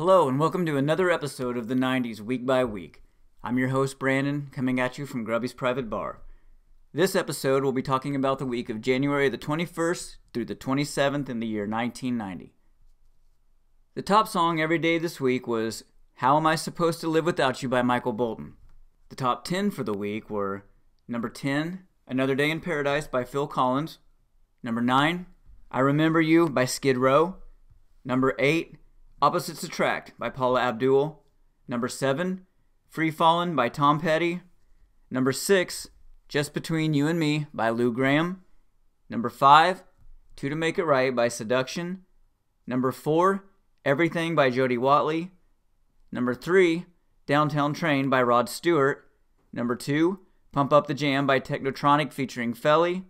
Hello and welcome to another episode of the 90s Week by Week. I'm your host Brandon, coming at you from Grubby's Private Bar. This episode will be talking about the week of January the 21st through the 27th in the year 1990. The top song every day this week was How Am I Supposed to Live Without You by Michael Bolton. The top 10 for the week were number 10, Another Day in Paradise by Phil Collins. Number 9, I Remember You by Skid Row. Number 8, Opposites Attract by Paula Abdul. Number 7, Free Fallin' by Tom Petty. Number 6, Just Between You and Me by Lou Gramm. Number 5, Two to Make It Right by Seduction. Number 4, Everything by Jody Watley. Number 3, Downtown Train by Rod Stewart. Number 2, Pump Up the Jam by Technotronic featuring Felly.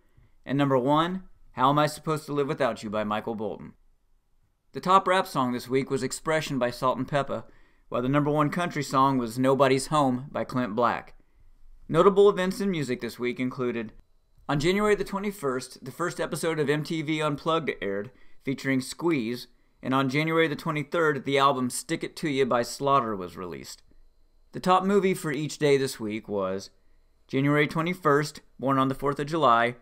And number 1, How Am I Supposed to Live Without You by Michael Bolton. The top rap song this week was Expression by Salt-N-Pepa, while the number 1 country song was Nobody's Home by Clint Black. Notable events in music this week included, on January the 21st, the first episode of MTV Unplugged aired, featuring Squeeze, and on January the 23rd, the album Stick It To You by Slaughter was released. The top movie for each day this week was January 21st, Born on the 4th of July,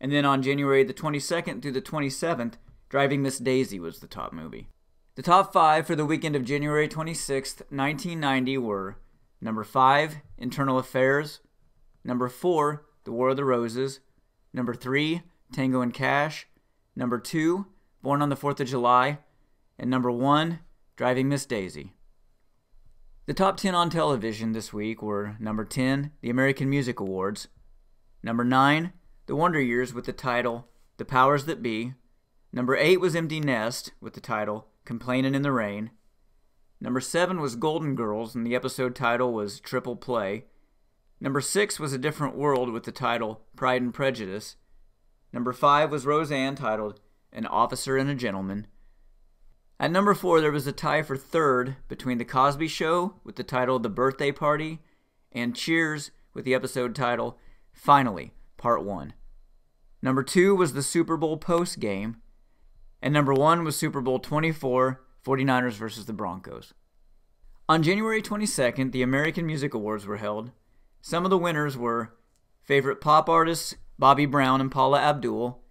and then on January the 22nd through the 27th, Driving Miss Daisy was the top movie. The top 5 for the weekend of January 26th, 1990 were number 5, Internal Affairs, number 4, The War of the Roses, number 3, Tango and Cash, number 2, Born on the 4th of July, and number 1, Driving Miss Daisy. The top 10 on television this week were number 10, the American Music Awards, number 9, The Wonder Years with the title The Powers That Be, number 8 was Empty Nest with the title Complainin' in the Rain, number 7 was Golden Girls and the episode title was Triple Play, number 6 was A Different World with the title Pride and Prejudice, number 5 was Roseanne titled An Officer and a Gentleman. At number 4, there was a tie for third between The Cosby Show with the title The Birthday Party and Cheers with the episode title Finally, Part 1. Number 2 was the Super Bowl post game, and number 1 was Super Bowl 24, 49ers versus the Broncos. On January 22nd, the American Music Awards were held. Some of the winners were Favorite Pop Artists, Bobby Brown and Paula Abdul.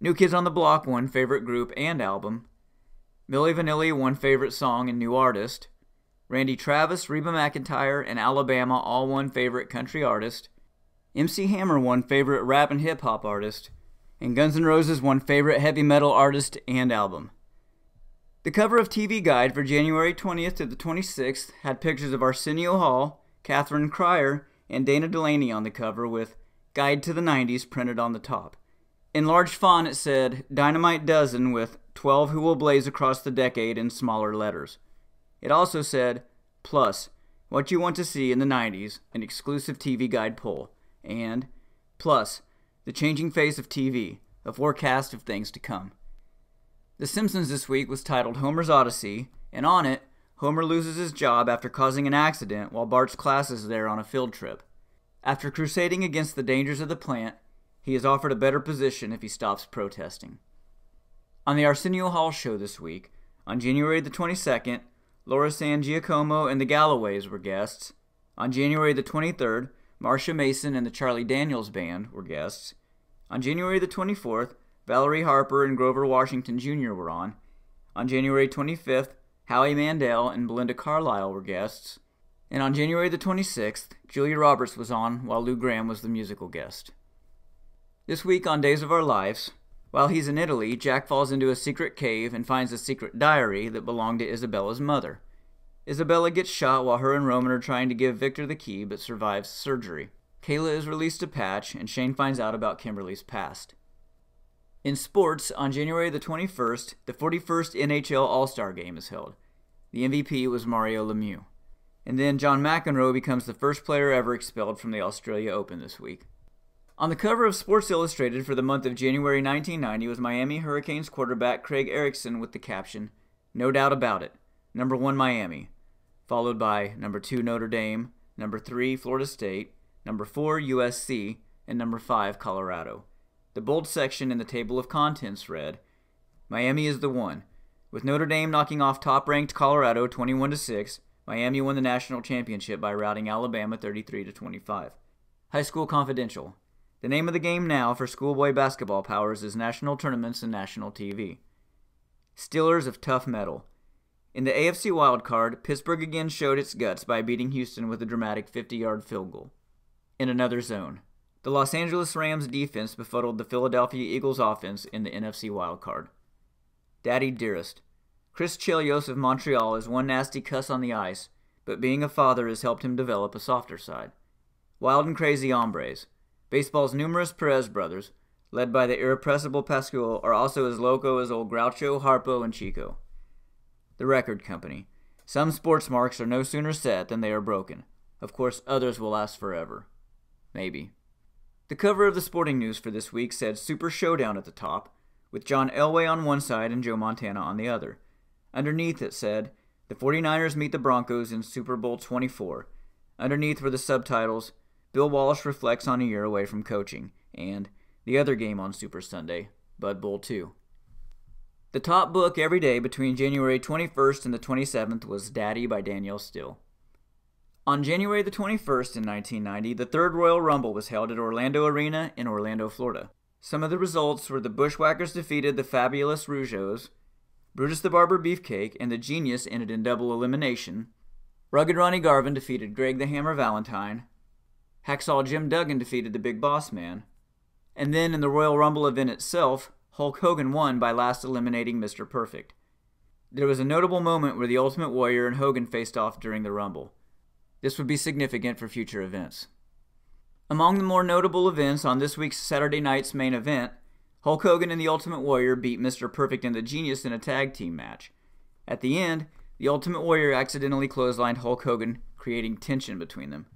New Kids on the Block won Favorite Group and Album. Milli Vanilli won Favorite Song and New Artist. Randy Travis, Reba McEntire, and Alabama all won Favorite Country Artist. MC Hammer won Favorite Rap and Hip Hop Artist. And Guns N' Roses won Favorite Heavy Metal Artist and Album. The cover of TV Guide for January 20th to the 26th had pictures of Arsenio Hall, Catherine Cryer, and Dana Delaney on the cover with Guide to the 90s printed on the top. In large font it said Dynamite Dozen with 12 who will blaze across the decade in smaller letters. It also said, plus, what you want to see in the 90s, an exclusive TV Guide poll, and plus, the changing face of TV, a forecast of things to come. The Simpsons this week was titled Homer's Odyssey, and on it, Homer loses his job after causing an accident while Bart's class is there on a field trip. After crusading against the dangers of the plant, he is offered a better position if he stops protesting. On the Arsenio Hall show this week, on January the 22nd, Laura San Giacomo and the Galloways were guests. On January the 23rd, Marsha Mason and the Charlie Daniels Band were guests. On January the 24th, Valerie Harper and Grover Washington Jr. were on. On January 25th, Howie Mandel and Belinda Carlisle were guests. And on January the 26th, Julia Roberts was on while Lou Gramm was the musical guest. This week on Days of Our Lives, while he's in Italy, Jack falls into a secret cave and finds a secret diary that belonged to Isabella's mother. Isabella gets shot while her and Roman are trying to give Victor the key but survives surgery. Kayla is released to Patch, and Shane finds out about Kimberly's past. In sports, on January the 21st, the 41st NHL All-Star Game is held. The MVP was Mario Lemieux. And then John McEnroe becomes the first player ever expelled from the Australia Open this week. On the cover of Sports Illustrated for the month of January 1990 was Miami Hurricanes quarterback Craig Erickson with the caption, "No doubt about it, number 1 Miami," followed by number 2 Notre Dame, number 3 Florida State, number 4 USC, and number 5 Colorado. The bold section in the table of contents read, "Miami is the one. With Notre Dame knocking off top-ranked Colorado 21-6, Miami won the national championship by routing Alabama 33-25. High School Confidential. The name of the game now for schoolboy basketball powers is national tournaments and national TV. Steelers of tough metal. In the AFC wildcard, Pittsburgh again showed its guts by beating Houston with a dramatic 50-yard field goal. In another zone, the Los Angeles Rams defense befuddled the Philadelphia Eagles offense in the NFC wildcard. Daddy Dearest. Chris Chelios of Montreal is one nasty cuss on the ice, but being a father has helped him develop a softer side. Wild and Crazy Hombres. Baseball's numerous Perez brothers, led by the irrepressible Pascual, are also as loco as old Groucho, Harpo, and Chico. The Record Company. Some sports marks are no sooner set than they are broken. Of course, others will last forever. Maybe. The cover of the Sporting News for this week said Super Showdown at the top, with John Elway on one side and Joe Montana on the other. Underneath it said, the 49ers meet the Broncos in Super Bowl 24. Underneath were the subtitles, Bill Walsh reflects on a year away from coaching, and the other game on Super Sunday, Bud Bowl 2. The top book every day between January 21st and the 27th was Daddy by Danielle Still. On January the 21st in 1990, the third Royal Rumble was held at Orlando Arena in Orlando, Florida. Some of the results were the Bushwhackers defeated the Fabulous Rougeaus, Brutus the Barber Beefcake and the Genius ended in double elimination, Rugged Ronnie Garvin defeated Greg the Hammer Valentine, Hacksaw Jim Duggan defeated the Big Boss Man, and then in the Royal Rumble event itself, Hulk Hogan won by last eliminating Mr. Perfect. There was a notable moment where the Ultimate Warrior and Hogan faced off during the Rumble. This would be significant for future events. Among the more notable events on this week's Saturday night's main event, Hulk Hogan and the Ultimate Warrior beat Mr. Perfect and the Genius in a tag team match. At the end, the Ultimate Warrior accidentally clotheslined Hulk Hogan, creating tension between them.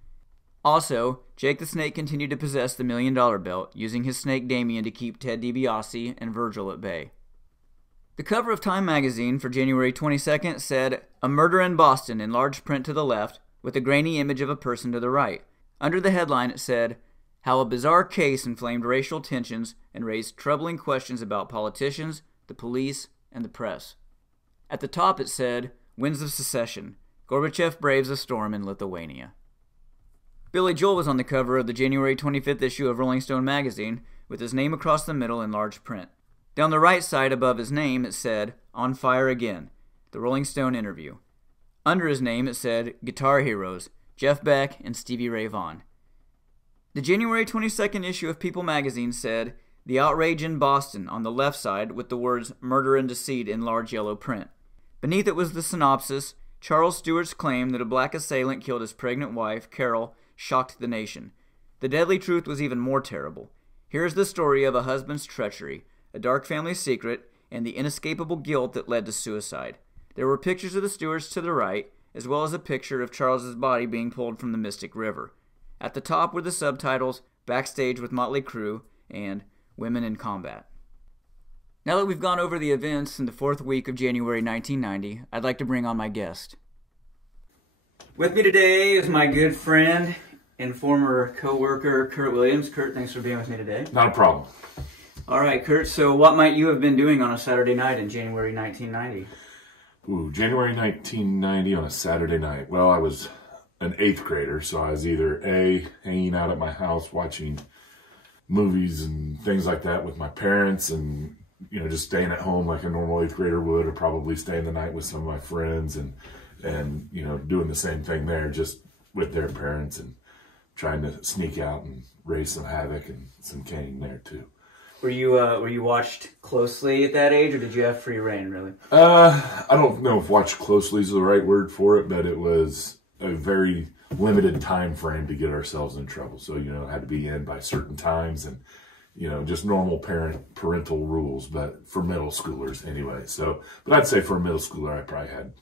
Also, Jake the Snake continued to possess the $1 Million belt, using his snake Damien to keep Ted DiBiase and Virgil at bay. The cover of Time magazine for January 22nd said, "A Murder in Boston" in large print to the left, with a grainy image of a person to the right. Under the headline it said, "How a bizarre case inflamed racial tensions and raised troubling questions about politicians, the police, and the press." At the top it said, "Winds of Secession. Gorbachev braves a storm in Lithuania." Billy Joel was on the cover of the January 25th issue of Rolling Stone magazine, with his name across the middle in large print. Down the right side above his name it said, "On Fire Again, the Rolling Stone interview." Under his name it said, "Guitar Heroes, Jeff Beck and Stevie Ray Vaughan." The January 22nd issue of People magazine said, "The Outrage in Boston" on the left side with the words "Murder and Deceit" in large yellow print. Beneath it was the synopsis, "Charles Stewart's claim that a black assailant killed his pregnant wife, Carol, shocked the nation. The deadly truth was even more terrible. Here is the story of a husband's treachery, a dark family secret, and the inescapable guilt that led to suicide." There were pictures of the Stewarts to the right, as well as a picture of Charles's body being pulled from the Mystic River. At the top were the subtitles, "Backstage with Motley Crue," and "Women in Combat." Now that we've gone over the events in the fourth week of January 1990, I'd like to bring on my guest. With me today is my good friend and former co-worker, Kurt Williams. Kurt, thanks for being with me today. Not a problem. All right, Kurt, so what might you have been doing on a Saturday night in January 1990? Ooh, January 1990 on a Saturday night. Well, I was an 8th grader, so I was either A, hanging out at my house watching movies and things like that with my parents and, you know, just staying at home like a normal 8th grader would, or probably staying the night with some of my friends and you know, doing the same thing there just with their parents and trying to sneak out and raise some havoc and some cane there too. Were you watched closely at that age, or did you have free reign, really? I don't know if watch closely is the right word for it, but it was a very limited time frame to get ourselves in trouble. So, you know, it had to be in by certain times and, you know, just normal parental rules, but for middle schoolers anyway. So, but I'd say for a middle schooler, I probably had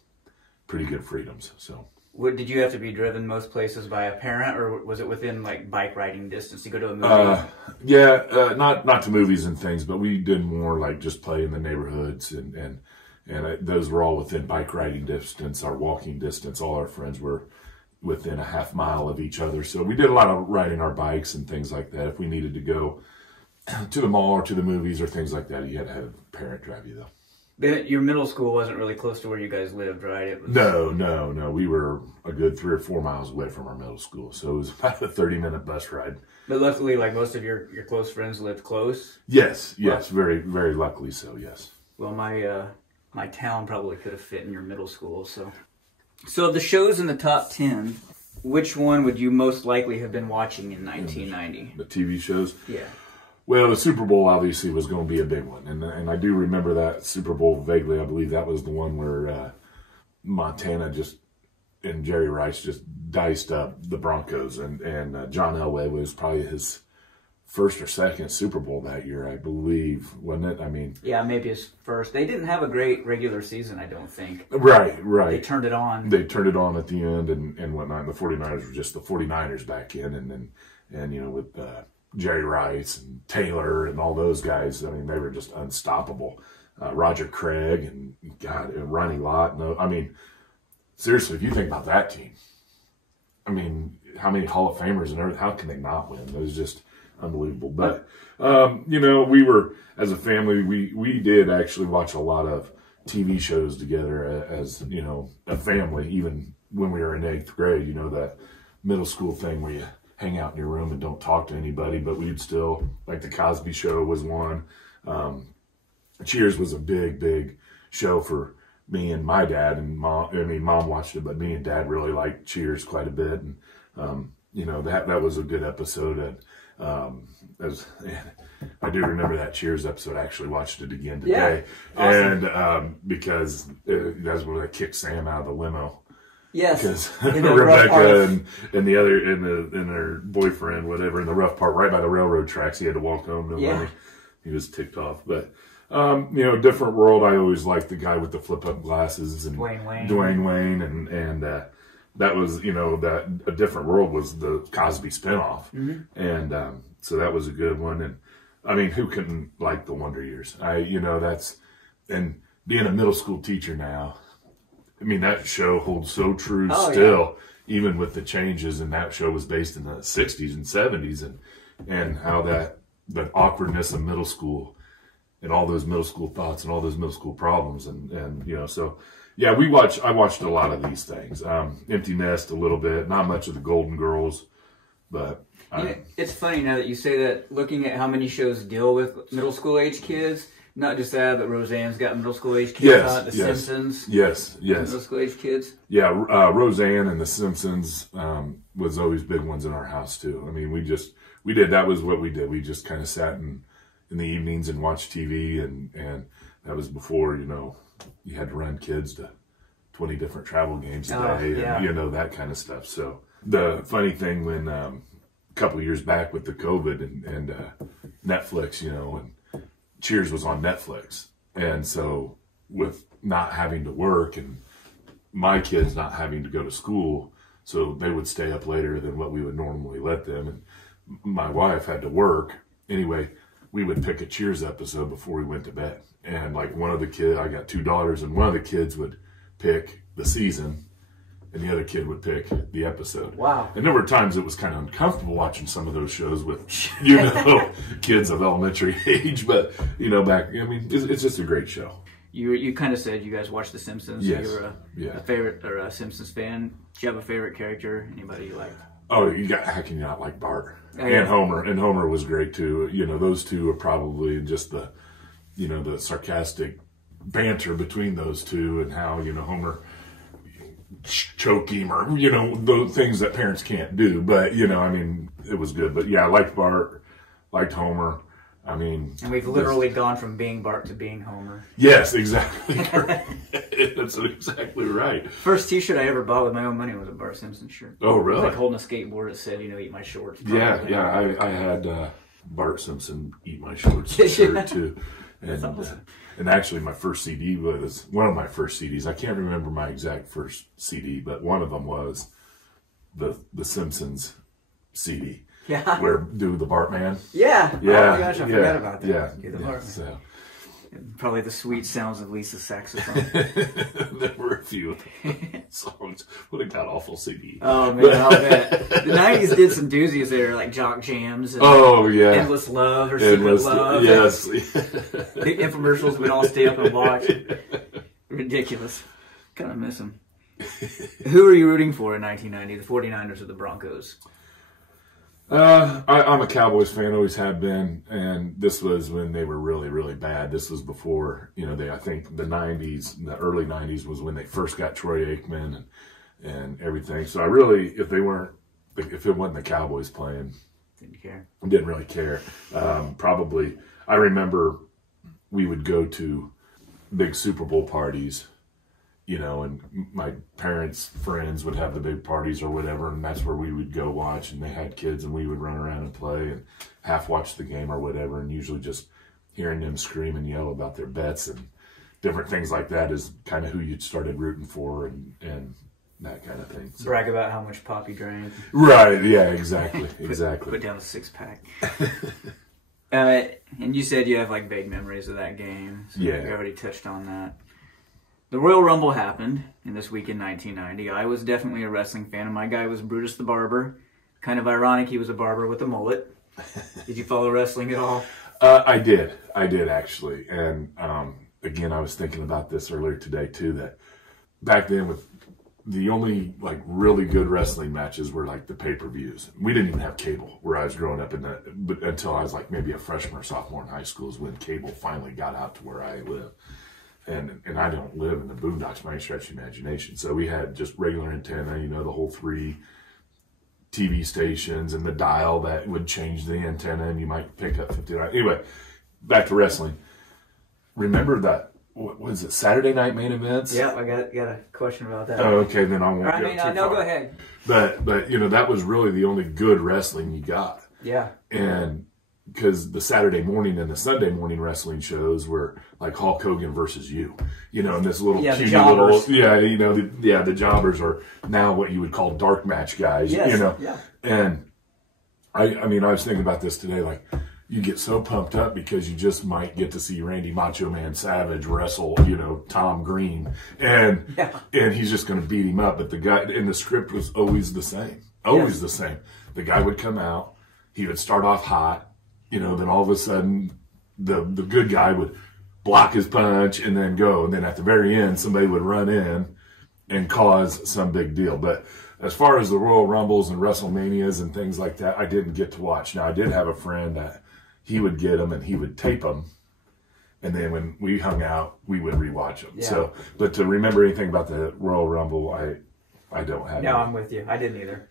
pretty good freedoms, so. Did you have to be driven most places by a parent, or was it within like bike riding distance? You go to a movie? Not to movies and things, but we did more like just play in the neighborhoods, and those were all within bike riding distance, our walking distance. All our friends were within a half mile of each other, so we did a lot of riding our bikes and things like that. If we needed to go to the mall or to the movies or things like that, you had to have a parent drive you though. But your middle school wasn't really close to where you guys lived, right? It was... No. We were a good 3 or 4 miles away from our middle school, so it was about a 30-minute bus ride. But luckily, like most of your close friends lived close. Yes, very, very luckily so. Yes. Well, my town probably could have fit in your middle school. So of the shows in the top 10, which one would you most likely have been watching in 1990? The TV shows. Yeah. Well, the Super Bowl obviously was going to be a big one, and I do remember that Super Bowl vaguely. I believe that was the one where Montana and Jerry Rice just diced up the Broncos, and John Elway was probably his first or second Super Bowl that year, I believe, wasn't it? I mean, yeah, maybe his first. They didn't have a great regular season, I don't think. Right. They turned it on. They turned it on at the end and whatnot. And the 49ers were just the 49ers back in, and you know, with Jerry Rice and Taylor and all those guys, I mean, they were just unstoppable. Roger Craig and Ronnie Lott. No, I mean, seriously, if you think about that team, I mean, how many Hall of Famers and everything, how can they not win? It was just unbelievable. But, you know, we were, as a family, we did actually watch a lot of TV shows together as, you know, a family, even when we were in 8th grade, you know, that middle school thing where you hang out in your room and don't talk to anybody, but we'd still, like the Cosby Show was one. Cheers was a big show for me and my dad and mom. I mean, mom watched it, but me and dad really liked Cheers quite a bit. And, you know, that was a good episode. I do remember that Cheers episode. I actually watched it again today. Yeah, awesome. And because that's when they kicked Sam out of the limo. Yes, because Rebecca and the other and her boyfriend, whatever, in the rough part, right by the railroad tracks, he had to walk home. No money. He was ticked off. But you know, different world. I always liked the guy with the flip up glasses and Dwayne Wayne, and that was, you know, that A Different World was the Cosby spinoff, and so that was a good one. And I mean, who couldn't like the Wonder Years? You know, and being a middle school teacher now. I mean, that show holds so true still, even with the changes. And that show was based in the 60s and 70s, and how the awkwardness of middle school and all those middle school thoughts and all those middle school problems. And you know, so yeah, I watched a lot of these things. Empty Nest a little bit, not much of the Golden Girls, but. It's funny now that you say that, looking at how many shows deal with middle school age kids. Not just that, but Roseanne's got middle school age kids on it. The Simpsons. Yes. Middle school age kids. Yeah, Roseanne and The Simpsons was always big ones in our house too. I mean, that was what we did. We just kind of sat in the evenings and watched TV, and that was before, you know, you had to run kids to 20 different travel games a day, and, you know, that kind of stuff. So the funny thing when a couple of years back with the COVID and Netflix, you know, and Cheers was on Netflix, and so with not having to work and my kids not having to go to school, so they would stay up later than what we would normally let them, and my wife had to work anyway. We would pick a Cheers episode before we went to bed, and like one of the kids, I got 2 daughters, and one of the kids would pick the season and the other kid would pick the episode. Wow. And there were times it was kind of uncomfortable watching some of those shows with, you know, kids of elementary age. But, you know, I mean, it's just a great show. You kind of said you guys watched The Simpsons. Yes. You were a favorite or a Simpsons fan. Do you have a favorite character? Anybody you like? Oh, how can you not like Bart? And Homer. And Homer was great too. You know, those two are probably just the sarcastic banter between those two, and how, you know, Homer choke him, or, you know, those things that parents can't do. But, you know, I mean, it was good. But yeah, I liked Bart, liked Homer. I mean, and we've literally gone from being Bart to being Homer. Yes, exactly. That's exactly right. First T-shirt I ever bought with my own money was a Bart Simpson shirt. Oh, really? It was like holding a skateboard that said, you know, eat my shorts. Yeah. I had Bart Simpson eat my shorts shirt too. And, that's awesome. And actually, my first CD was one of my first CDs. I can't remember my exact first CD, but one of them was the Simpsons CD. Yeah. Where do the Bartman? Yeah. Yeah. Oh my gosh, I forgot about that. Yeah. Do the Bartman. So, Probably the sweet sounds of Lisa's saxophone. There were a few of the songs. What a god-awful CD. Oh, man, I'll bet. The 90s did some doozies there, like Jock Jams. And oh, yeah. Endless Love or Secret Love. Yes. The infomercials we'd all stay up and watch. Ridiculous. Kind of miss them. Who were you rooting for in 1990, the 49ers or the Broncos? I'm a Cowboys fan, always have been, and this was when they were really, really bad. This was before, I think the 90s, the early 90s was when they first got Troy Aikman and everything. So I really, if it wasn't the Cowboys playing, didn't really care. Probably, I remember we would go to big Super Bowl parties, and my parents' friends would have the big parties or whatever, and that's where we would go watch, and they had kids, and we would run around and play and half watch the game or whatever, and usually just hearing them scream and yell about their bets and different things like that is kind of who you'd started rooting for and that kind of thing. So. Brag about how much pop you drank. Right, yeah, exactly, exactly. Put down a six-pack. And you said you have like vague memories of that game. So yeah. You already touched on that. The Royal Rumble happened in this week in 1990. I was definitely a wrestling fan, and my guy was Brutus the Barber. Kind of ironic, he was a barber with a mullet. Did you follow wrestling at all? I did actually. And again, I was thinking about this earlier today too, that back then with the only like really good wrestling matches were like the pay-per-views. We didn't even have cable where I was growing up but until I was like maybe a freshman or sophomore in high school is when cable finally got out to where I live. And I don't live in the boondocks by any stretch of the imagination. So we had just regular antenna, the whole 3 TV stations and the dial that would change the antenna and you might pick up 59. Anyway, back to wrestling. Remember that, what was it, Saturday night main events? Yeah, I got a question about that. Oh, okay, then I won't go too far. No, go ahead. But that was really the only good wrestling you got. Yeah. And because the Saturday morning and the Sunday morning wrestling shows were like Hulk Hogan versus you, and this little cute little, the jobbers are now what you would call dark match guys, Yeah. And I mean, I was thinking about this today, like you get so pumped up because you just might get to see Randy Macho Man Savage wrestle, Tom Green, and he's just going to beat him up. But the guy in the script was always the same, the same. The guy would come out, he would start off hot. Then all of a sudden, the good guy would block his punch and then go. And then at the very end, somebody would run in and cause some big deal. But as far as the Royal Rumbles and WrestleManias and things like that, I didn't get to watch. Now, I did have a friend that he would get them and he would tape them. And then when we hung out, we would rewatch them. Yeah. So, but to remember anything about the Royal Rumble, I don't have. No, I'm with you. I didn't either.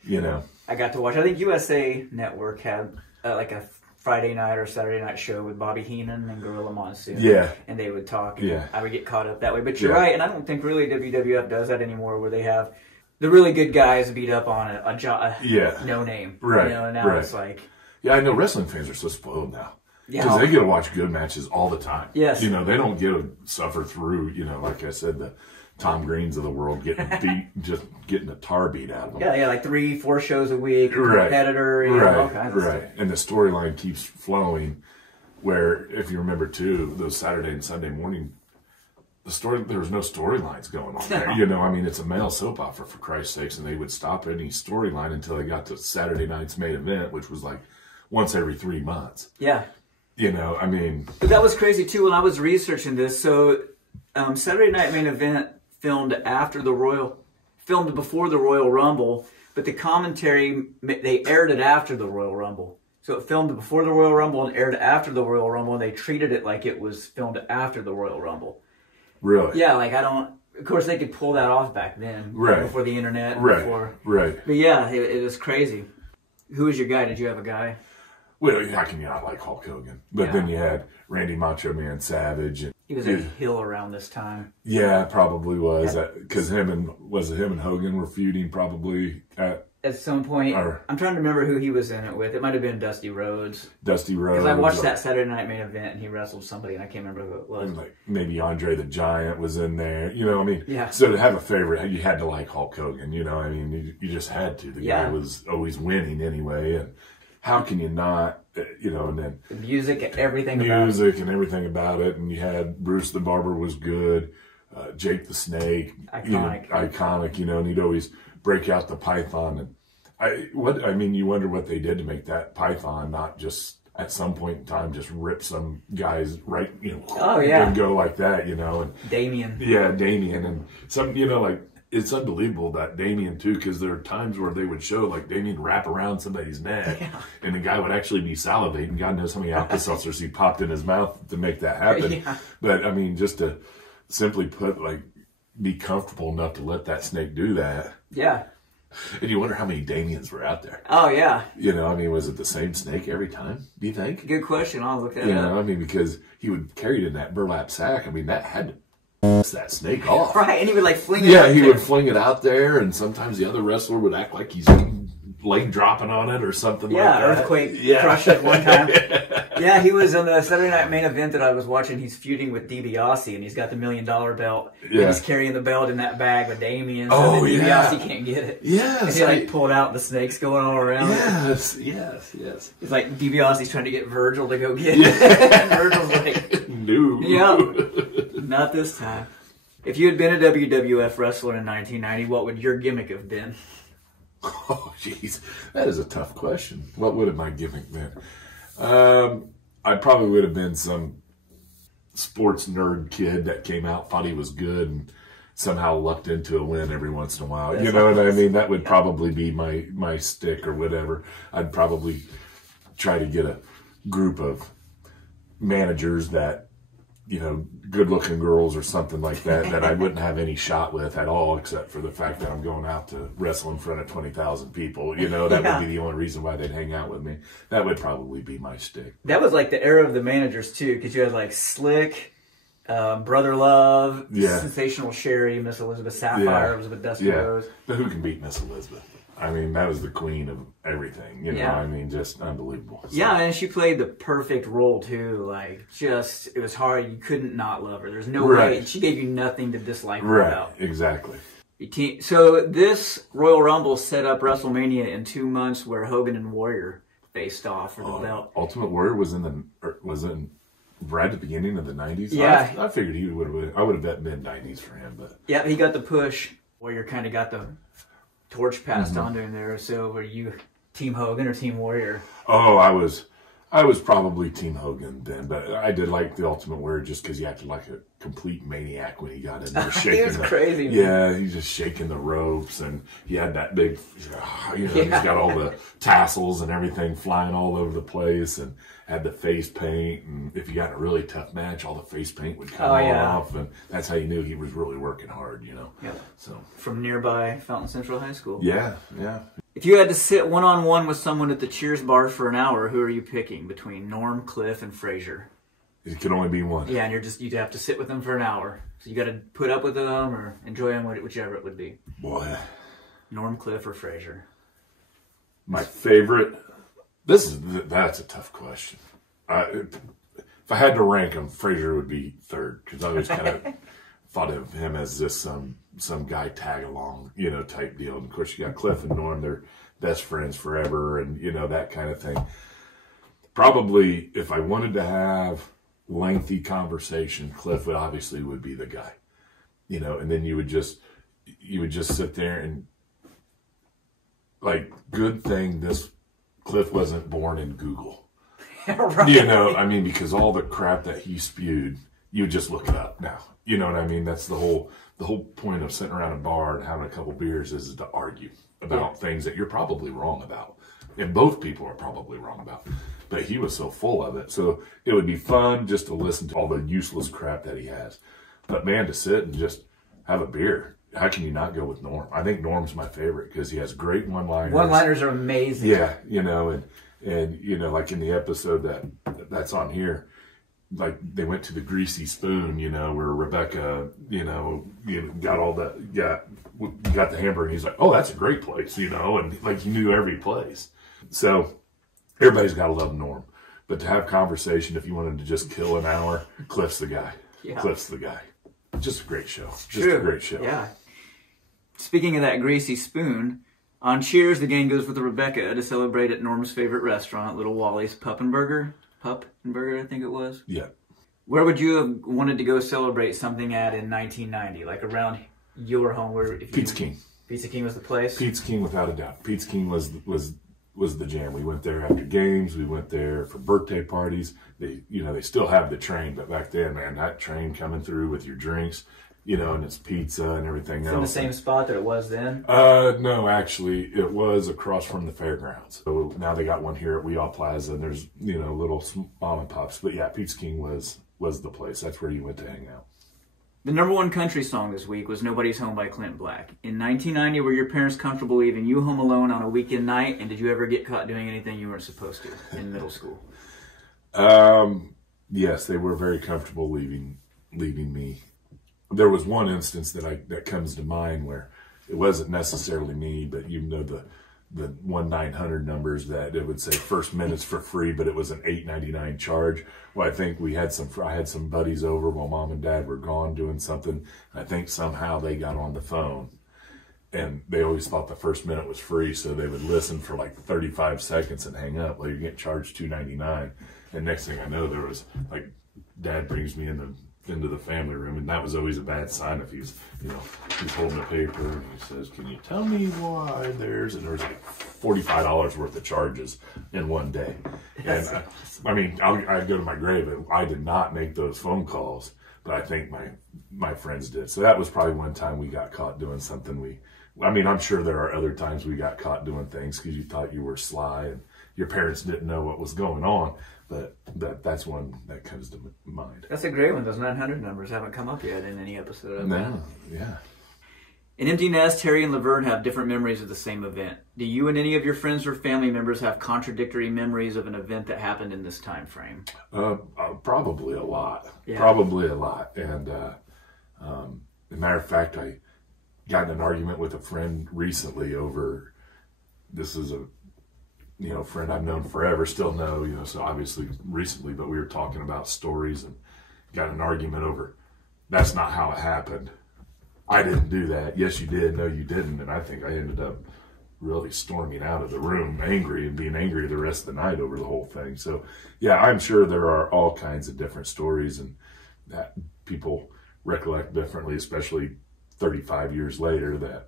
I got to watch. I think USA Network had like a Friday night or Saturday night show with Bobby Heenan and Gorilla Monsoon. Yeah. And they would talk. Yeah. I would get caught up that way. But you're right, and I don't think really WWF does that anymore where they have the really good guys beat up on a no name. Right. Now it's like. Yeah, I know wrestling fans are so spoiled now. Yeah. Because they get to watch good matches all the time. Yes. They don't get to suffer through, like I said, the Tom Greens of the world getting beat, just getting the tar beat out of them. Yeah, like 3-4 shows a week, competitor, all kinds of stuff. And the storyline keeps flowing. Where, if you remember too, those Saturday and Sunday morning, there was no storylines going on there. I mean, it's a male soap opera for Christ's sakes, and they would stop any storyline until they got to Saturday night's main event, which was like once every 3 months. Yeah. I mean, but that was crazy too when I was researching this. So, Saturday Night Main Event filmed before the Royal Rumble, but the commentary, they aired it after the Royal Rumble. So it filmed before the Royal Rumble and aired after the Royal Rumble, and they treated it like it was filmed after the Royal Rumble. Really? Yeah, of course they could pull that off back then. Right. Before the internet. Right. But yeah, it was crazy. Who was your guy? Did you have a guy? Well, how can you not like Hulk Hogan? But then you had Randy Macho Man Savage. And he was a heel around this time. Yeah, probably was. Because him and Hogan were feuding probably at some point. I'm trying to remember who he was in it with. It might have been Dusty Rhodes. Because I watched that Saturday Night Main Event and he wrestled somebody and I can't remember who it was. Like maybe Andre the Giant was in there. Yeah. So to have a favorite, you had to like Hulk Hogan. You just had to. The guy was always winning anyway. And how can you not? you know, and then the music, everything and everything about it. And you had Bruce the Barber was good, Jake the Snake, iconic, you know, and he'd always break out the python. And you wonder what they did to make that python not just at some point in time just rip some guys right, you know, and go like that, you know. And Damien. Yeah, Damien. And some, you know, like, it's unbelievable that Damien too, because there are times where they would show like Damien wrap around somebody's neck, and the guy would actually be salivating. God knows how many Alka-Seltzers he popped in his mouth to make that happen. Yeah. But I mean, just to simply put, like, be comfortable enough to let that snake do that. Yeah. And you wonder how many Damiens were out there. Oh, yeah. You know, I mean, was it the same snake every time, do you think? Good question. I'll look that up. You know, I mean, because he would carry it in that burlap sack. I mean, that had to that snake off. Right, and he would like fling it Yeah, he would fling it out there, and sometimes the other wrestler would act like he's leg dropping on it or something like that. Earthquake crushed it one time. Yeah, he was in the Saturday Night Main Event that I was watching. He's feuding with DiBiase, and he's got the $1 million belt. Yeah. And he's carrying the belt in that bag with Damien. So DiBiase can't get it. Yes. And he like pulled out, and the snake's going all around. Yes. It's like DiBiase's trying to get Virgil to go get it. And Virgil's like, no. Yeah, not this time. If you had been a WWF wrestler in 1990, what would your gimmick have been? Oh, jeez. That is a tough question. What would have my gimmick been? I probably would have been some sports nerd kid that came out, thought he was good, and somehow lucked into a win every once in a while. You know what I mean? That would probably be my stick or whatever. I'd probably try to get a group of managers that, you know, good-looking girls or something like that, that I wouldn't have any shot with at all, except for the fact that I'm going out to wrestle in front of 20,000 people. You know, that would be the only reason why they'd hang out with me. That would probably be my stick. That was like the era of the managers, too, because you had like Slick, Brother Love, Sensational Sherry, Miss Elizabeth Sapphire, Elizabeth Dusty Rose. But who can beat Miss Elizabeth? I mean, that was the queen of everything, you know, I mean, just unbelievable. So. Yeah, and she played the perfect role, too. Like, just, it was hard. You couldn't not love her. There's no way. She gave you nothing to dislike her about. Exactly. So this Royal Rumble set up WrestleMania in 2 months where Hogan and Warrior faced off for the belt. Ultimate Warrior was in right at the beginning of the 90s? Yeah. I figured he would have, I would have bet mid-90s for him, but. Yeah, he got the push. Warrior kind of got the torch passed on to him there. So were you Team Hogan or Team Warrior? Oh, I was probably Team Hogan then, but I did like the Ultimate Warrior just because he acted like a complete maniac when he got in there shaking. He was crazy. Yeah, he's just shaking the ropes, and he had that big, you know, he's got all the tassels and everything flying all over the place, and had the face paint, and if you got in a really tough match, all the face paint would come off, and that's how you knew he was really working hard, you know. Yeah. So from nearby Fountain Central High School. Yeah. If you had to sit one-on-one with someone at the Cheers bar for an hour, who are you picking between Norm, Cliff, and Frazier? It can only be one. Yeah, and you'd have to sit with them for an hour. So you got to put up with them or enjoy them, whichever it would be. Boy. Norm, Cliff, or Frazier? My favorite. That's a tough question. If I had to rank them, Frazier would be third, because I always kind of thought of him as just some guy tag along, you know, type deal. And of course, you got Cliff and Norm; they're best friends forever, and you know that kind of thing. Probably, if I wanted to have lengthy conversation, Cliff would be the guy, you know. And then you would just sit there and, like, good thing this Cliff wasn't born in Google. Right. You know, I mean, because all the crap that he spewed, you would just look it up now. You know what I mean? That's the whole point of sitting around a bar and having a couple beers is to argue about things that you're probably wrong about. And both people are probably wrong about. But he was so full of it. So it would be fun just to listen to all the useless crap that he has. But man, to sit and just have a beer, how can you not go with Norm? I think Norm's my favorite because he has great one-liners. One-liners are amazing. Yeah, you know, and you know, like in the episode that's on here, like they went to the Greasy Spoon, you know, where Rebecca, you know, got all that, got the hamburger, and he's like, oh, that's a great place, you know, and like he knew every place. So everybody's got to love Norm, but to have conversation, if you wanted to just kill an hour, Cliff's the guy. Yeah. Cliff's the guy. Just a great show. Just a great show. Yeah. Speaking of that Greasy Spoon, On Cheers, the gang goes with Rebecca to celebrate at Norm's favorite restaurant, Little Wally's Pup and Burger, I think it was. Yeah. Where would you have wanted to go celebrate something at in 1990? Like around your home, where Pizza King. Pizza King was the place. Pizza King, without a doubt. Pizza King was the jam. We went there after games. We went there for birthday parties. They still have the train, but back then, man, that train coming through with your drinks, and it's pizza and everything else. In the same spot that it was then? No, actually, it was across from the fairgrounds. So now they got one here at Weall Plaza, and there's, little mom and pops. But yeah, Pizza King was the place. That's where you went to hang out. The number one country song this week was Nobody's Home by Clint Black. In 1990, were your parents comfortable leaving you home alone on a weekend night? And did you ever get caught doing anything you weren't supposed to in middle school? Yes, they were very comfortable leaving me. There was one instance that comes to mind where it wasn't necessarily me, but the 1-900 numbers that it would say first minutes for free, but it was an $8.99 charge. Well, I think I had some buddies over while mom and dad were gone doing something. I think somehow they got on the phone, and they always thought the first minute was free, so they would listen for like 35 seconds and hang up. Well, you're getting charged $2.99, and next thing I know, there was like, dad brings me into the family room, and that was always a bad sign if he's holding a paper and he says, "Can you tell me why there's," and there's like $45 worth of charges in one day. And I go to my grave, and I did not make those phone calls, but I think my friends did. So that was probably one time we got caught doing something. I'm sure there are other times we got caught doing things because you thought you were sly and your parents didn't know what was going on. But that's one that comes to mind. That's a great one. Those 900 numbers haven't come up yet in any episode of that. No, yeah. In Empty Nest, Harry and Laverne have different memories of the same event. Do you and any of your friends or family members have contradictory memories of an event that happened in this time frame? Probably a lot. Yeah. Probably a lot. And as a matter of fact, I got in an argument with a friend recently over, this is a friend I've known forever, still know, so obviously recently, but we were talking about stories and got an argument over, that's not how it happened. I didn't do that. Yes, you did. No, you didn't. And I think I ended up really storming out of the room angry and being angry the rest of the night over the whole thing. So yeah, I'm sure there are all kinds of different stories and that people recollect differently, especially 35 years later,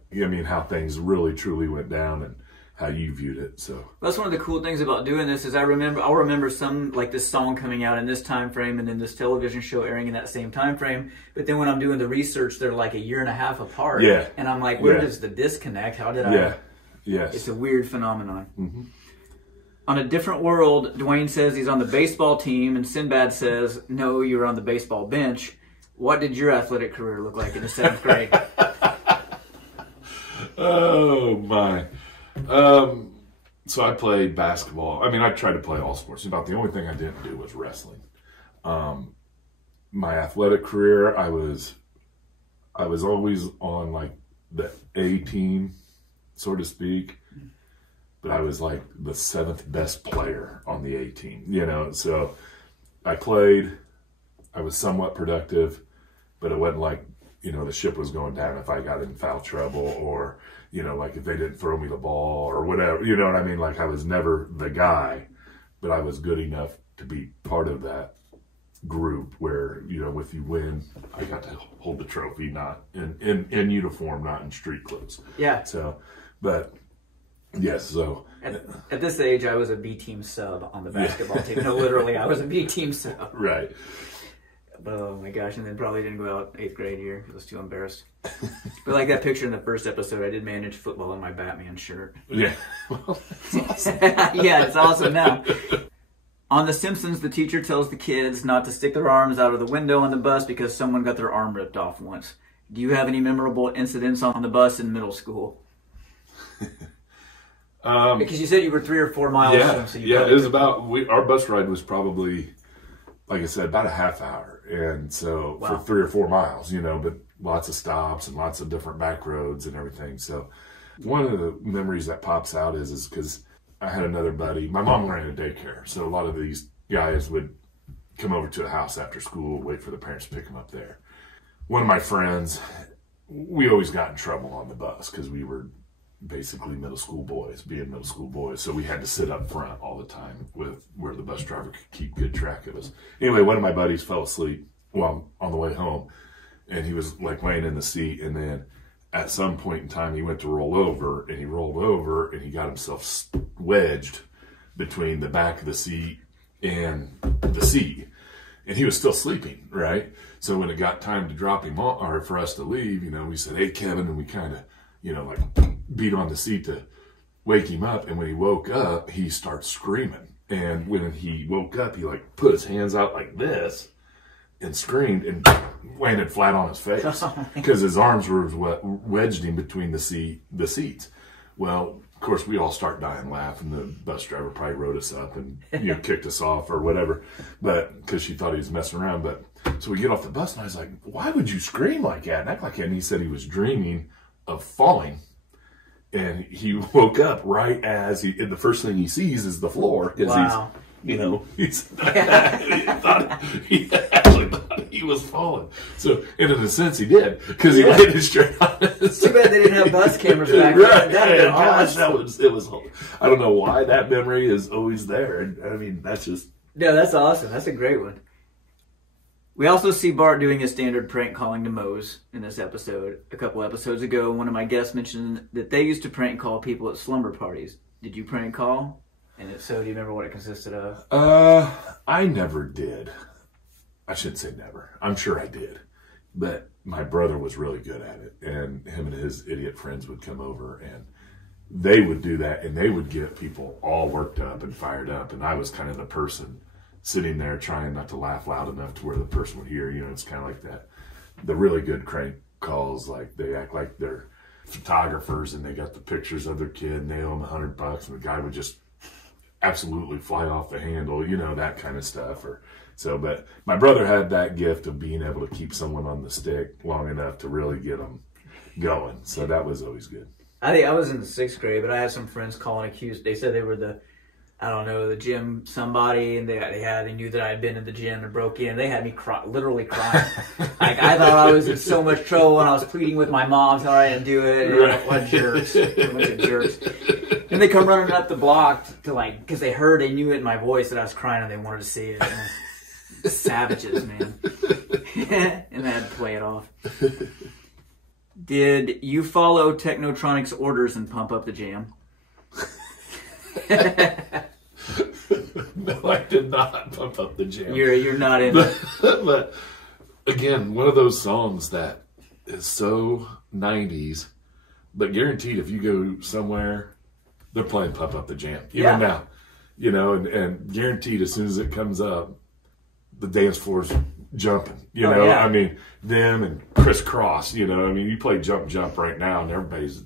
how things really truly went down and how you viewed it. So that's one of the cool things about doing this is I'll remember some, like this song coming out in this time frame and then this television show airing in that same time frame. But then when I'm doing the research, they're like a year and a half apart. Yeah. And I'm like, where does the disconnect? How did I? Yeah. Yes. It's a weird phenomenon. Mm-hmm. On a different world, Dwayne says he's on the baseball team and Sinbad says, no, you were on the baseball bench. What did your athletic career look like in the 7th grade? Oh my. So I played basketball. I tried to play all sports. About the only thing I didn't do was wrestling. My athletic career, I was always on like the A team, so to speak, but I was like the 7th best player on the A team, so I played, I was somewhat productive, but it wasn't like, the ship was going down if I got in foul trouble or, like if they didn't throw me the ball or whatever, you know what I mean? Like I was never the guy, but I was good enough to be part of that group where, if you win, I got to hold the trophy, not in uniform, not in street clothes. Yeah. So, but yes, so. At this age, I was a B team sub on the basketball team. No, literally, I was a B team sub. Right. Oh my gosh, and then probably didn't go out 8th grade year because I was too embarrassed. But like that picture in the first episode, I did manage football in my Batman shirt. Yeah. Yeah, it's awesome now. On The Simpsons, the teacher tells the kids not to stick their arms out of the window on the bus because someone got their arm ripped off once. Do you have any memorable incidents on the bus in middle school? Because you said you were 3 or 4 miles. It was our bus ride was probably, like I said, about a half hour. And so for 3 or 4 miles, but lots of stops and lots of different back roads and everything. So one of the memories that pops out is because I had another buddy. My mom ran a daycare. So a lot of these guys would come over to the house after school, wait for the parents to pick them up there. One of my friends, we always got in trouble on the bus because we were basically middle school boys, being middle school boys. So we had to sit up front all the time with where the bus driver could keep good track of us. Anyway, one of my buddies fell asleep while on the way home, and he was like laying in the seat. And then at some point in time, he went to roll over, and he rolled over and he got himself wedged between the back of the seat and the seat. And he was still sleeping, right? So when it got time to drop him off, or for us to leave, you know, we said, "Hey, Kevin," and we kind of, you know, like beat on the seat to wake him up. And when he woke up, he starts screaming. And when he woke up, he like put his hands out like this and screamed and landed flat on his face because his arms were wedged in between the seats. Well, of course, we all start dying laughing. The bus driver probably wrote us up and, you know, kicked us off or whatever, but because she thought he was messing around. But so we get off the bus, and I was like, "Why would you scream like that and act like that?" And he said he was dreaming of falling, and he woke up right as and the first thing he sees is the floor. Wow. He actually thought he was falling. So, and in a sense, he did, because he landed straight on his. Too bad they didn't have bus cameras back then. Right. That Gosh, it was. I don't know why that memory is always there. And I mean, that's just. Yeah, that's awesome. That's a great one. We also see Bart doing his standard prank calling to Mose in this episode. A couple episodes ago, one of my guests mentioned that they used to prank call people at slumber parties. Did you prank call? And if so, do you remember what it consisted of? I never did. I shouldn't say never. I'm sure I did. But my brother was really good at it. And him and his idiot friends would come over, and they would do that, and they would get people all worked up and fired up. And I was kind of the person sitting there trying not to laugh loud enough to where the person would hear. You know, it's kind of like that. The really good crank calls, like they act like they're photographers and they got the pictures of their kid and they owe them $100, and the guy would just absolutely fly off the handle, you know, that kind of stuff. But my brother had that gift of being able to keep someone on the stick long enough to really get them going. So that was always good. I think I was in the 6th grade, but I had some friends calling accused. They said they were the gym somebody, and they knew that I had been in the gym and broke in. They had me literally crying. Like, I thought I was in so much trouble, and I was pleading with my mom, telling her I didn't do it. And Right. What jerks. A bunch of jerks. And they come running up the block because they knew it in my voice that I was crying and they wanted to see it. And savages, man. And I had to play it off. Did you follow Technotronic's orders and pump up the jam? No, I did not pump up the jam. You're not in it. But again, one of those songs that is so 90s, but guaranteed if you go somewhere, they're playing Pump Up the Jam. Even now. You know, and guaranteed as soon as it comes up, the dance floor's jumping. You know, yeah. I mean, them and Criss Cross, you know, I mean, you play Jump Jump right now and everybody's,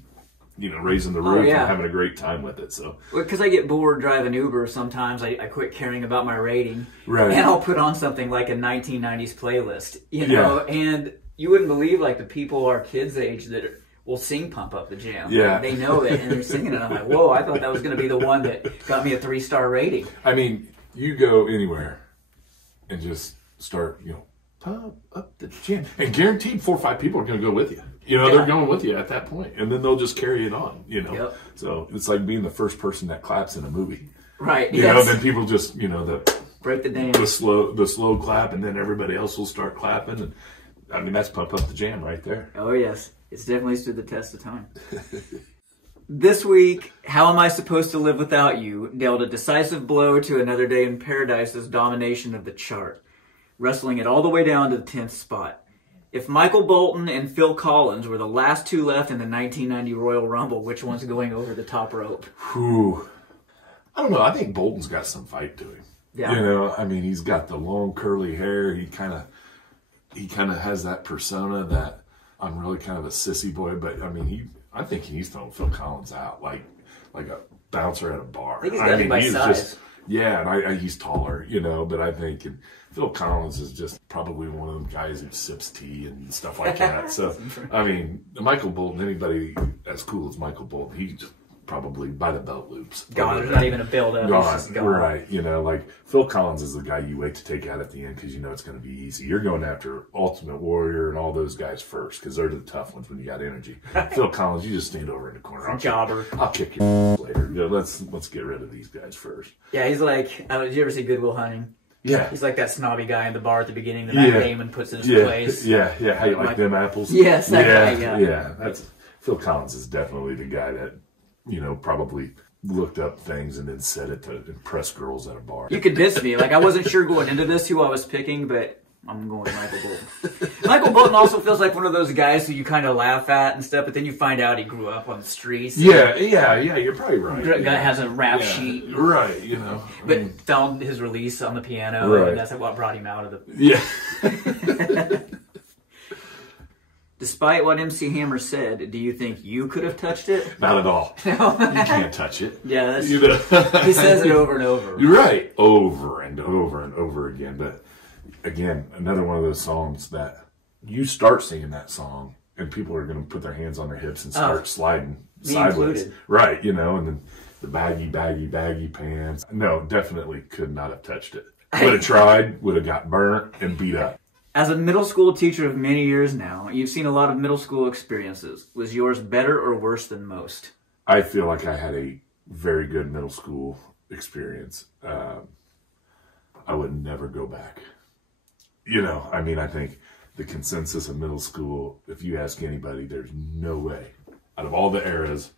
you know, raising the roof and having a great time with it. So, because I get bored driving Uber sometimes, I quit caring about my rating. Right. And I'll put on something like a 1990s playlist, you know, and you wouldn't believe like the people our kids' age that will sing Pump Up the Jam. Yeah. Like, they know it and they're singing it. I'm like, whoa, I thought that was going to be the one that got me a 3-star rating. I mean, you go anywhere and just start, you know, Pump Up the Jam. And guaranteed 4 or 5 people are going to go with you. You know, they're going with you at that point. And then they'll just carry it on, you know. Yep. So it's like being the first person that claps in a movie. Right. You know, then people just, you know, break the dance. The slow clap, and then everybody else will start clapping. And I mean, that's Pump Up the Jam right there. Oh, yes. It's definitely stood the test of time. This week, How Am I Supposed to Live Without You dealt a decisive blow to Another Day in Paradise's domination of the chart, wrestling it all the way down to the 10th spot. If Michael Bolton and Phil Collins were the last two left in the 1990 Royal Rumble, which one's going over the top rope? Whew. I don't know. I think Bolton's got some fight to him. Yeah. You know, I mean, he's got the long curly hair. He kind of has that persona that I'm really kind of a sissy boy, but I mean, I think he's throwing Phil Collins out like a bouncer at a bar. I think he's got him by size. And he's taller, you know, but I think Phil Collins is just probably one of them guys who sips tea and stuff like that. So, I mean, Michael Bolton, anybody as cool as Michael Bolton, probably by the belt loops. God, there's not even a build up. Gone. Right. You know, like Phil Collins is the guy you wait to take out at the end because you know it's going to be easy. You're going after Ultimate Warrior and all those guys first because they're the tough ones when you got energy. Phil Collins, you just stand over in the corner. I'll kick your later. You know, let's get rid of these guys first. Yeah, he's like, did you ever see Good Will Hunting? Yeah. He's like that snobby guy in the bar at the beginning that Matt Damon puts in his place. Yeah. How you like them apples? Yes, that guy, Yeah. That's Phil Collins is definitely the guy that, you know, probably looked up things and then said it to impress girls at a bar. You convinced me. Like, I wasn't sure going into this who I was picking, but I'm going with Michael Bolton. Michael Bolton also feels like one of those guys who you kind of laugh at and stuff, but then you find out he grew up on the streets. Yeah, you're probably right. Guy has a rap sheet. Right, you know. But found his release on the piano, and that's what brought him out of the... Yeah. Despite what MC Hammer said, do you think you could have touched it? Not at all. No. You can't touch it. Yeah, that's... You know? He says it over and over. You're right. Over and over and over again. But again, another one of those songs that you start singing that song and people are going to put their hands on their hips and start sliding sideways. Included. Right, you know, and then the baggy pants. No, definitely could not have touched it. Would have tried, would have got burnt and beat up. As a middle school teacher of many years now, you've seen a lot of middle school experiences. Was yours better or worse than most? I feel like I had a very good middle school experience. I would never go back. You know, I mean, I think the consensus of middle school, if you ask anybody, there's no way. Out of all the eras,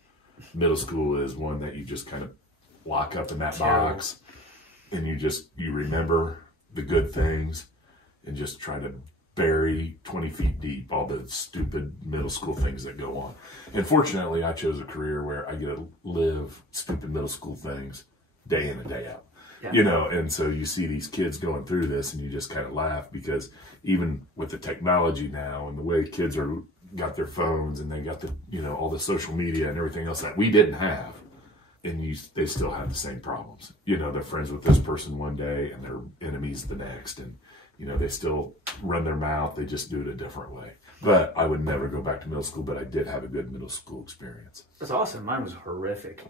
middle school is one that you just kind of lock up in that box and you remember the good things and just try to bury 20 feet deep all the stupid middle school things that go on. And fortunately, I chose a career where I get to live stupid middle school things day in and day out. Yeah. You know, and so you see these kids going through this and you just kind of laugh because even with the technology now and the way kids got their phones and they got the, you know, all the social media and everything else that we didn't have, and they still have the same problems. You know, they're friends with this person one day and they're enemies the next, and you know, they still run their mouth, they just do it a different way. But I would never go back to middle school, but I did have a good middle school experience. That's awesome. Mine was horrific.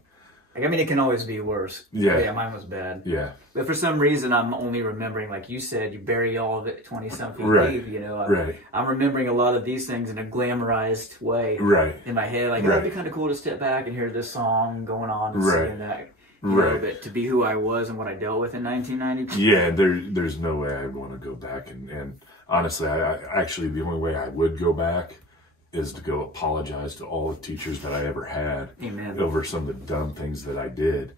Like, I mean, it can always be worse. Yeah, mine was bad. Yeah. But for some reason, I'm only remembering, like you said, you bury all of it 20-something deep, you know. I'm remembering a lot of these things in a glamorized way. Right. In my head, like, it'd be kind of cool to step back and hear this song going on and singing that. Right. But to be who I was and what I dealt with in 1990. Yeah, there's no way I'd want to go back. And honestly, I actually, the only way I would go back is to go apologize to all the teachers that I ever had. Amen. Over some of the dumb things that I did.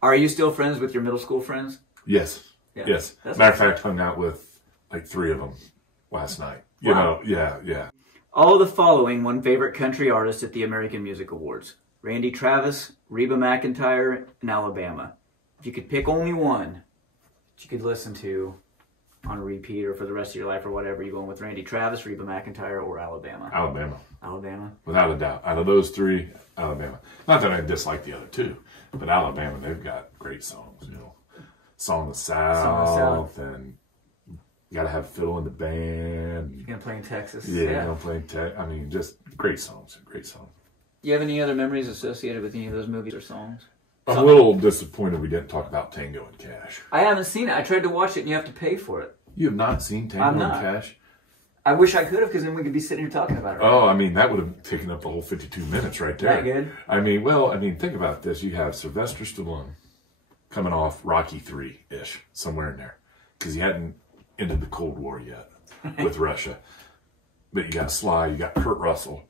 Are you still friends with your middle school friends? Yes. Yeah. Yes. Matter of fact, hung out with like 3 of them last night. You know, yeah. All of the following won favorite country artist at the American Music Awards: Randy Travis, Reba McEntire, and Alabama. If you could pick only one that you could listen to on repeat or for the rest of your life or whatever, you going with Randy Travis, Reba McEntire, or Alabama? Alabama. Without a doubt. Out of those 3, Alabama. Not that I dislike the other 2, but Alabama, they've got great songs, you know. Song of the South, and you gotta have Phil in the band. You're gonna play in Texas. Yeah. Play in Texas. I mean, just great songs. You have any other memories associated with any of those movies or songs? I'm a little disappointed we didn't talk about Tango and Cash. I haven't seen it. I tried to watch it and you have to pay for it. You have not seen Tango and Cash? I wish I could have, because then we could be sitting here talking about it. Right now. I mean, that would have taken up the whole 52 minutes right there. That good? I mean, think about this. You have Sylvester Stallone coming off Rocky 3-ish, somewhere in there, because he hadn't ended the Cold War yet with Russia. But you got Sly, you got Kurt Russell,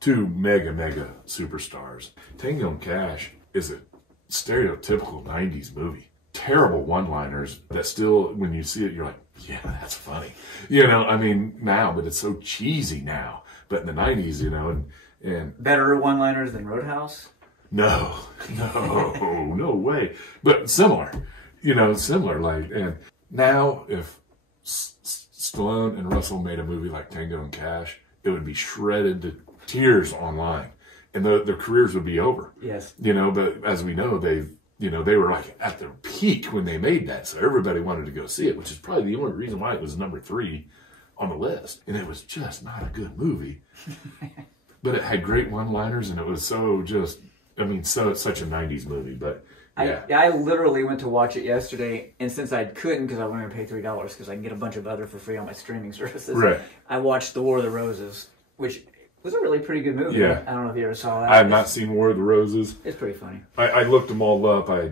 2 mega superstars. Tango and Cash is a stereotypical 90s movie. Terrible one-liners that still, when you see it, you're like, yeah, that's funny. You know, I mean, now, but it's so cheesy now. But in the 90s, you know, and better one-liners than Roadhouse? No way. But similar, like, and now if Stallone and Russell made a movie like Tango and Cash, it would be shredded to tears online. And their careers would be over. Yes. You know, but as we know, they were like at their peak when they made that. So everybody wanted to go see it, which is probably the only reason why it was number 3 on the list. And it was just not a good movie. But it had great one-liners, and it was so just I mean, so it's such a 90s movie, but yeah. I literally went to watch it yesterday, and since I couldn't because I wanted to pay $3 because I can get a bunch of other for free on my streaming services, Right. I watched The War of the Roses, which was a really pretty good movie. Yeah. I don't know if you ever saw that. I have not seen War of the Roses. It's pretty funny. I looked them all up. I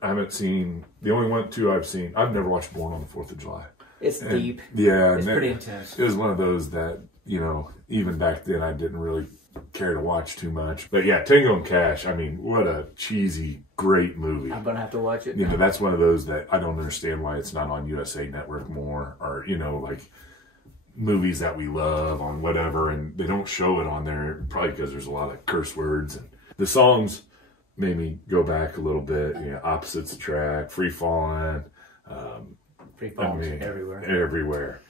haven't seen, the only two I've seen, I've never watched Born on the 4th of July. It's deep. Yeah. It's pretty intense. It was one of those that, you know, even back then I didn't really care to watch too much. But yeah, Tango and Cash, I mean, what a cheesy, great movie. I'm going to have to watch it. You know, that's one of those that I don't understand why it's not on USA Network more, or, you know, like movies that we love on whatever, and they don't show it on there, probably because there's a lot of curse words. And the songs made me go back a little bit, you know, Opposites Attract, Free Fallin', Free Fallin' everywhere. Everywhere.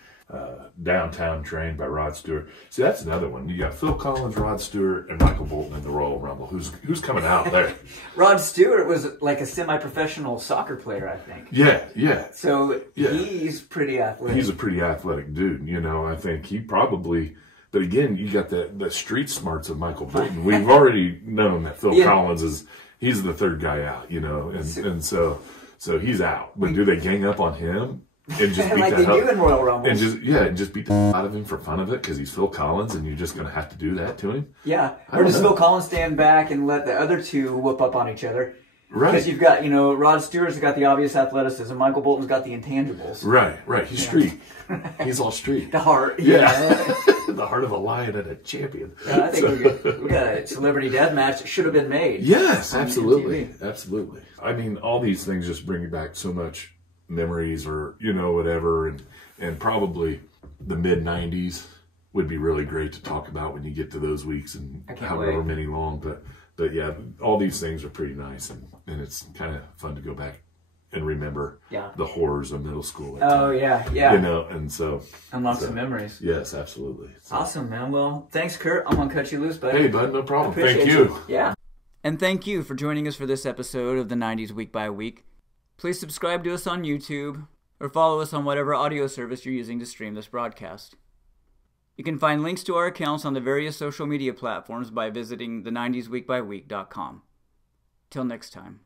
Downtown Train by Rod Stewart. See, that's another one. You got Phil Collins, Rod Stewart, and Michael Bolton in the Royal Rumble. Who's coming out there? Rod Stewart was like a semi-professional soccer player, I think. Yeah. So he's pretty athletic. He's a pretty athletic dude. You know, I think he probably. But again, you got the street smarts of Michael Bolton. We've already known that Phil Collins he's the third guy out. You know, and so he's out. But do they gang up on him? And just beat like they do in Royal Rumble. And just beat the out of him for fun of it because he's Phil Collins and you're just going to have to do that to him? Yeah. Or does Phil Collins stand back and let the other two whoop up on each other? Right. Because you've got, you know, Rod Stewart's got the obvious athleticism. Michael Bolton's got the intangibles. Right. He's street. He's all street. The heart. Yeah. The heart of a lion and a champion. Yeah, I think we got a celebrity death match that should have been made. Yes, absolutely. Absolutely. I mean, all these things just bring back so much memories, or you know, whatever, and probably the mid 90s would be really great to talk about when you get to those weeks, and however many long, but yeah, all these things are pretty nice, and it's kind of fun to go back and remember the horrors of middle school. Yeah. You know, and so unlock some memories. Yes, absolutely. Awesome, man. Well, thanks, Kurt. I'm gonna cut you loose, buddy. Hey, bud, no problem. Thank you. Yeah. And thank you for joining us for this episode of the 90s Week by Week. Please subscribe to us on YouTube or follow us on whatever audio service you're using to stream this broadcast. You can find links to our accounts on the various social media platforms by visiting the 90sweekbyweek.com. Till next time.